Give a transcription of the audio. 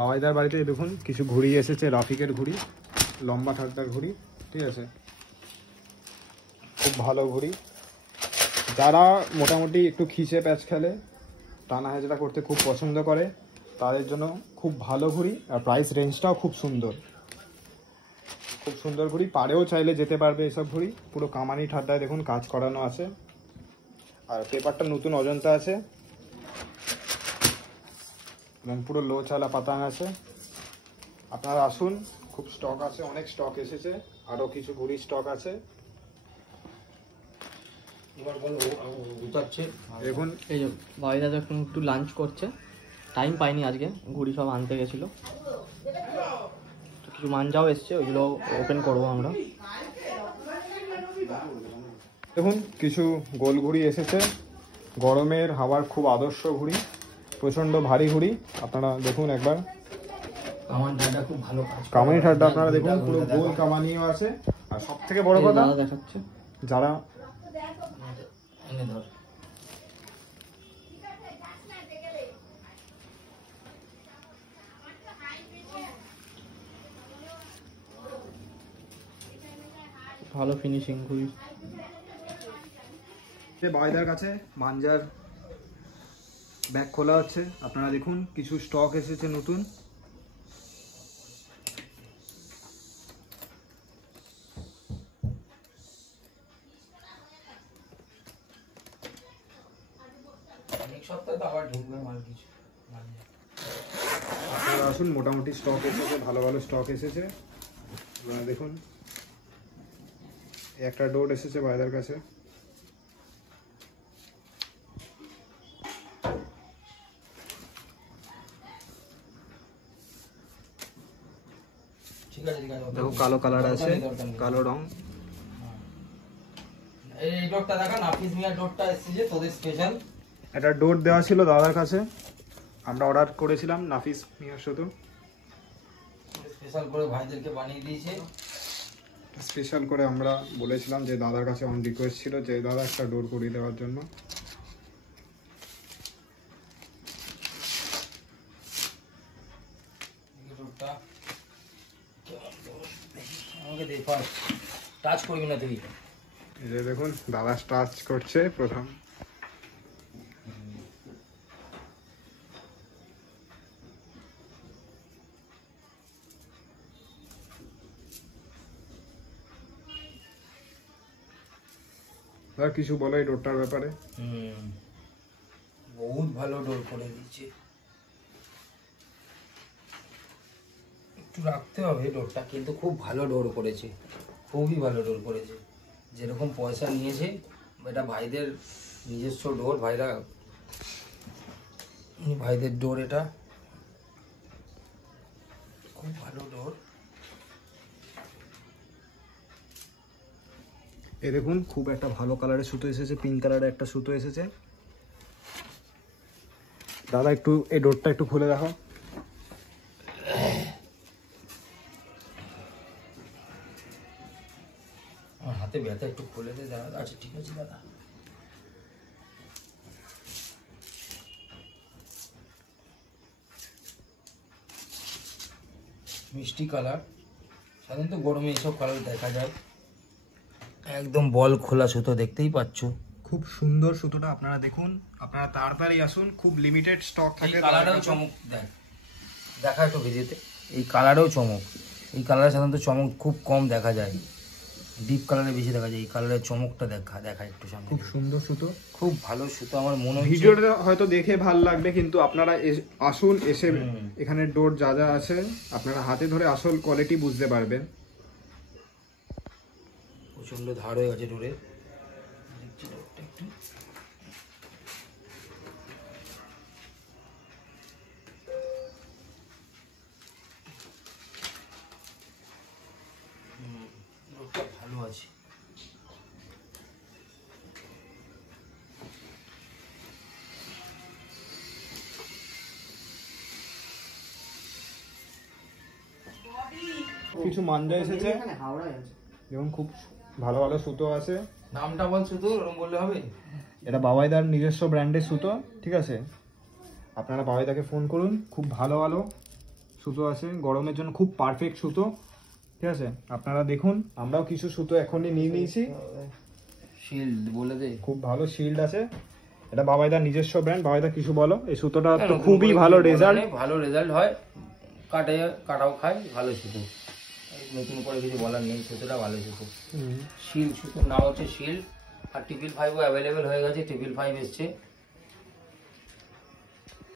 বাবাইদার বাড়িতে দেখুন কিছু ঘুড়ি এসেছে, রাফিকের ঘুড়ি, লম্বা ঠাড্ডার ঘুড়ি, ঠিক আছে, খুব ভালো ঘুড়ি। যারা মোটামুটি একটু খিচে প্যাচ খেলে, টানা হেঁচড়া করতে খুব পছন্দ করে, তাদের জন্য খুব ভালো ঘুড়ি। আর প্রাইস রেঞ্জটাও খুব সুন্দর, খুব সুন্দর ঘুড়ি। পাড়েও চাইলে যেতে পারবে এসব ঘুড়ি। পুরো কামানি ঠাড্ডায় দেখুন কাজ করানো আছে, আর পেপারটা নতুন অজন্তা আছে এবং পুরো লো চালা পাতান আছে। আপনারা আসুন, খুব স্টক আছে, অনেক স্টক এসেছে, আরও কিছু ঘুড়ি স্টক আছে। দেখুন এই যে ভাই দাদা এখন একটু লাঞ্চ করছে, টাইম পাইনি আজকে, ঘুড়ি সব আনতে গেছিলো। কিছু মাঞ্জাও এসছে, ওইগুলো ওপেন করবো আমরা। দেখুন কিছু গোল ঘুড়ি এসেছে, গরমের হাওয়ার খুব আদর্শ ঘুড়ি, প্রচণ্ড ভারী ঘুড়ি। আপনারা দেখুন একবার খুব ভালো কামানি ঠাড্ডা, আপনারা দেখুন পুরো গোল কামানিও আছে। আর সব থেকে বড় কথা দেখাচ্ছে, যারা ভালো ফিনিশিং ঘুড়ি। বাবাইদার কাছে মাঞ্জার ব্যাগ খোলা হচ্ছে, আপনারা দেখুন কিছু স্টক এসেছে নতুন। আপনারা আসুন, মোটামুটি স্টক এসেছে, ভালো ভালো স্টক এসেছে। আপনারা দেখুন একটা ডোর এসেছে বাবাইদার কাছে। দেখো কালো কালার আছে, কালো রং। এই ডোরটা দেখা, নাফিস মিয়া ডোরটা এসেছে তোদের স্পেশাল। একটা ডোর দেওয়া ছিল দাদার কাছে, আমরা অর্ডার করেছিলাম নাফিস মিয়ার সাথে, স্পেশাল করে ভাইদেরকে বানিয়ে দিয়েছে। স্পেশাল করে আমরা বলেছিলাম যে দাদার কাছে অন রিকোয়েস্ট ছিল যে দাদা একটা ডোর করিয়ে দেওয়ার জন্য। আমাকে দে ফার্স্ট, টাচ করবি না তুই। এই যে দেখুন দাদা টাচ করছে প্রথম। আর কিছু বলো এই ডোরটার ব্যাপারে? বহুত ভালো ডোর করে দিয়েছে, একটু রাখতে হবে ডোরটা, কিন্তু খুব ভালো ডোর করেছে, খুবই ভালো ডোর করেছে। যেরকম পয়সা নিয়েছে, এটা ভাইদের নিজস্ব ডোর, ভাইদের ডোর, এটা খুব ভালো ডোর। এই দেখুন খুব একটা ভালো কালারের সুতো এসেছে, পিঙ্ক কালারের একটা সুতো এসেছে। দাদা একটু এই ডোরটা একটু খুলে দেখো। আমার হাতে ব্যথা, একটু খুলে দে দাদা। আচ্ছা ঠিক আছে দাদা। মিষ্টি কালার, সাধারণত গরমে এসব কালার দেখা যায়। একদম বল খোলা সুতো, দেখতেই পাচ্ছ, খুব সুন্দর সুতোটা। আপনারা দেখুন, আপনারা তাড়াতাড়ি আসুন, খুব লিমিটেড স্টক থাকে। কালারেও চমক দেখা একটু ভিডিওতে, এই কালারেও চমক। এই কালারে সাধারণত চমক খুব কম দেখা যায়, ডিপ কালারে বেশি দেখা যায়। এই কালারের চমকটা দেখা একটু সামনে। খুব সুন্দর সুতো, খুব ভালো সুতো। আমার মনে হয় ভিডিওটা হয়তো দেখে ভালো লাগবে, কিন্তু আপনারা আসুন, এসে এখানে ডোর যা যা আছে আপনারা হাতে ধরে আসল কোয়ালিটি বুঝতে পারবেন। প্রচন্ড ধার হয়ে গেছে ডোরে, একটু ভালো আছে। কিছু মাঞ্জা এসেছে, যেমন খুব ভালো ভালো সুতো আছে। নামটা বল শুধু, ওরকম বললে হবে? এটা বাবাইদার নিজস্ব ব্র্যান্ডের সুতো, ঠিক আছে। আপনারা বাবাইদাকে ফোন করুন, খুব ভালো ভালো সুতো আছে, গরমের জন্য খুব পারফেক্ট সুতো। ঠিক আছে, আপনারা দেখুন, আমরাও কিছু সুতো এখনই নিয়ে নিয়েছি। শিল্ড বলে দে, খুব ভালো শিল্ড আছে, এটা বাবাইদার নিজস্ব ব্র্যান্ড। বাবাইদা কিছু বলো, এই সুতোটা তো খুবই ভালো রেজাল্ট, ভালো রেজাল্ট হয়, কাটাও খায়, ভালো সুতো, নতুন করে কিছু বলার নেই, সুতোটা ভালো সুতো। শিল্ড সুতোর নাম হচ্ছে শিল্ড। আর 555 অ্যাভেলেবেল হয়ে গেছে, 555 এসছে।